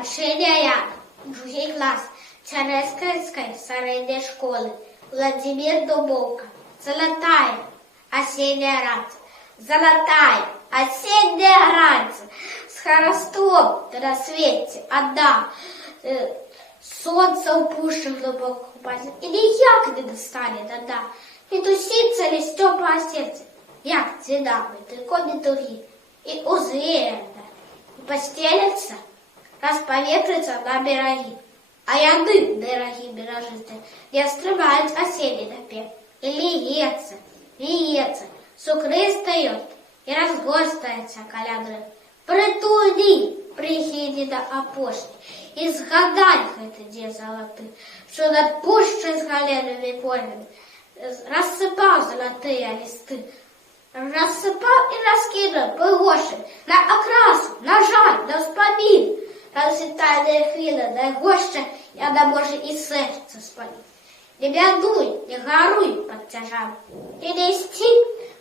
Общение я, другий клас Черескинской средней школы. Владимир Дубовка. Золотая осенняя рать. Золотая осенняя рать. С хоростом на рассвете одна. Солнце упущено глубоко купаться. И ніяк не достане дода. И тусится ли стёпа сердце. Як динамы, далеко не дуги. И узверно. И постелится, расповетрится на береги. А яны, дорогие бережиты, не остывают осенний напев. И льется, сукры встает, и разгостается коляндры. Притули, прихиди до опошни, и згадай гэты день золоты, что над пущей с галеными полями рассыпал золотые листы. Рассыпал и раскинул пылоши на окрасу, на жаль, на вспомин. Расцветальные хвили на гоща, я на Боже и сердце спалит. Не бядуй, не горуй под тяжами, и нести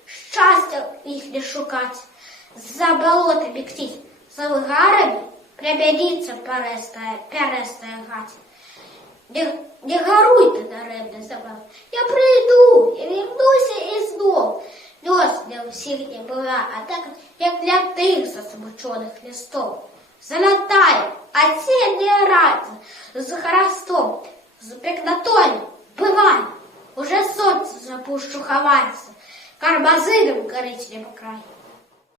счастья их не шукать. За болотами ктись, за гарами прибедится перестая гать. Не горуй ты даремно забав. Я прийду, я вернуся із знов. Нос для всіх не була, а так, як для тих засмучених листов. Золотая, осенняя рать, с хоростом, с пекнатонем, бывай, уже солнце запущу ховается, кармазином горить не по краю.